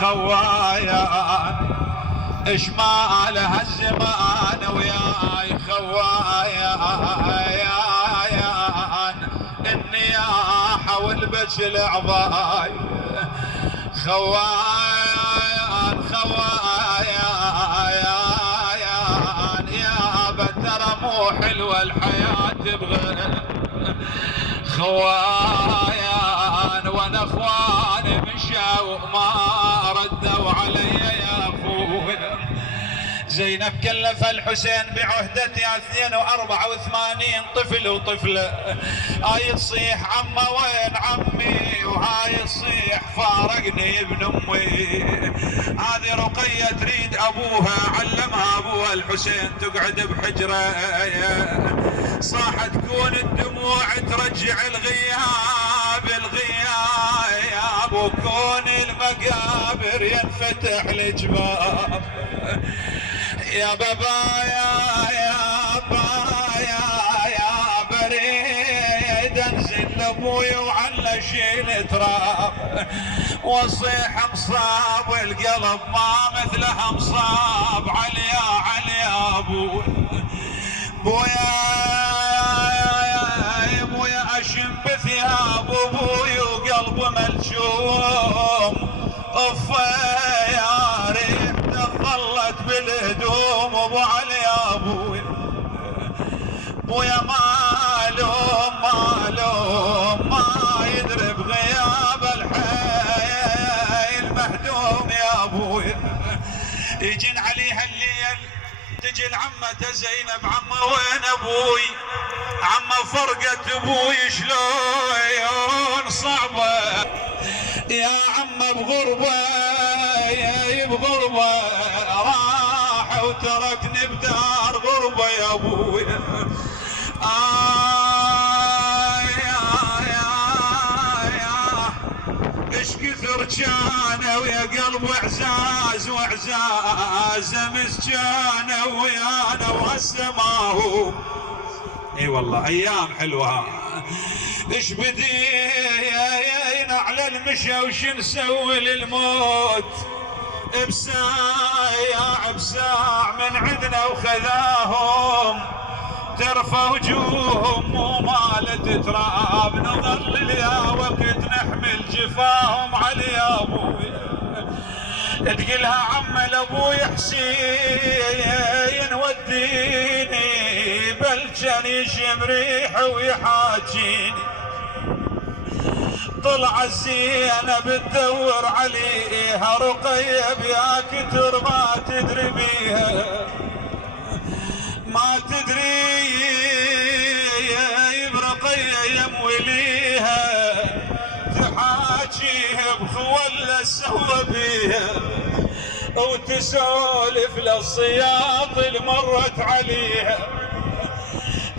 خوايا اش ما لها الزمان وياي خوايا النياحة والبس العضاي خوايا يا ترى مو حلوة الحياة تبغى خوايا وانا اخواني مشاو ما ردوا علي يا اخويا. زينب كلف الحسين بعهدتها 82 طفل وطفله، هاي تصيح عمه وين عمي وهاي تصيح فارقني ابن امي. هذه رقية تريد ابوها علمها ابوها الحسين تقعد بحجره، صاحت كون الدموع ترجع الغياب وكون المقابر ينفتح الجباب. يا بابا يا بريد انزل لابوي وعلى شيل تراب واصيح مصاب والقلب ما مثلها مصاب. عليا ابوي بويا اشم بثياب ابوي وقلبه ملشوم يا ريح تظلت بالهدوم. ابو علي يا بويا مالوم ما يدري بغياب الحي المهدوم يا ابوي. يجين عليها الليل تجي العمة زينب عمه وين ابوي؟ عمه فرقت ابوي شلون صعبه يا عمه بغربه راح وتركني بدار غربه يا ابوي. ايش كثر كان ويا قلب وعزاز مسجانه ويانا وهالسماهو. اي والله ايام حلوه. ايش بدينا على المشى وش نسوي للموت بساع من عندنا وخذاهم ترفع وجوههم ومالت تراب نظل يا وقت نحمل جفاهم. علي يا ابوي تقلها عم لابوي حسين وديني بلجن يشم ريحه ويحاجيني. طلع زينب تدور عليها رقية بيا كتر ما تدري بيها ما تدري برقية يموليها تحاجيها بخولة سوى بيها وتسولف للصياط اللي مرت عليها.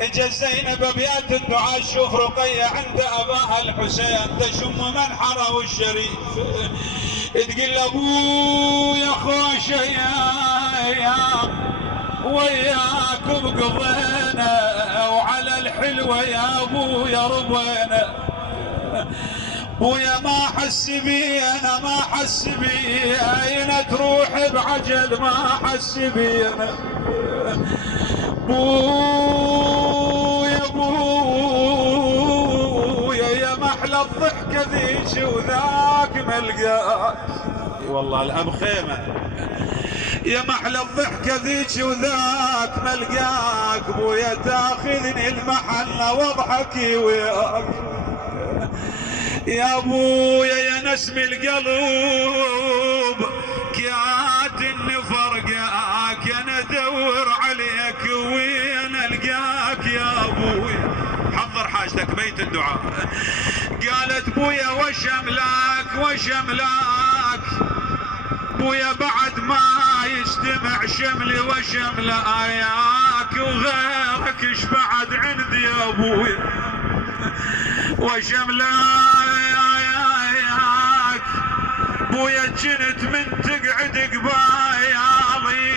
اجا زينب ابيات الدعاء شوف رقية عند اباها الحسين تشم منحره والشريف تقول ابويا خوشه يا وياكم قضينا وعلى الحلوه يا ابويا ربينا. بويا ما حس بي اين تروح بعجل ما حس بي انا. بويا يا محلى الضحكه ذيك وذاك ملقاك. والله الاب خيمه يا محلى الضحكه ذيك وذاك ملقاك. بويا تاخذني المحل واضحكي وياك يا ابويا يا نسم القلب كاتني فرقاك انا ادور عليك وين القاك يا ابويا. حضر حاجتك بيت الدعاء. قالت بويا وشملاك بويا بعد ما يجتمع شملي وشمل اياك وغيرك ايش بعد عندي يا ابويا وشملاك. بويا جنت من تقعد قبايالي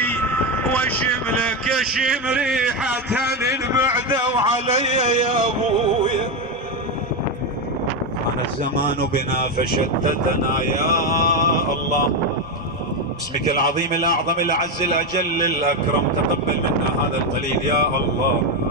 وشملك اشم ريحتها للبعده وعلي يا ابويا. كان الزمان بنا فشتتنا يا الله باسمك العظيم الأعظم الأعز الأجل الأكرم تقبل منا هذا القليل يا الله.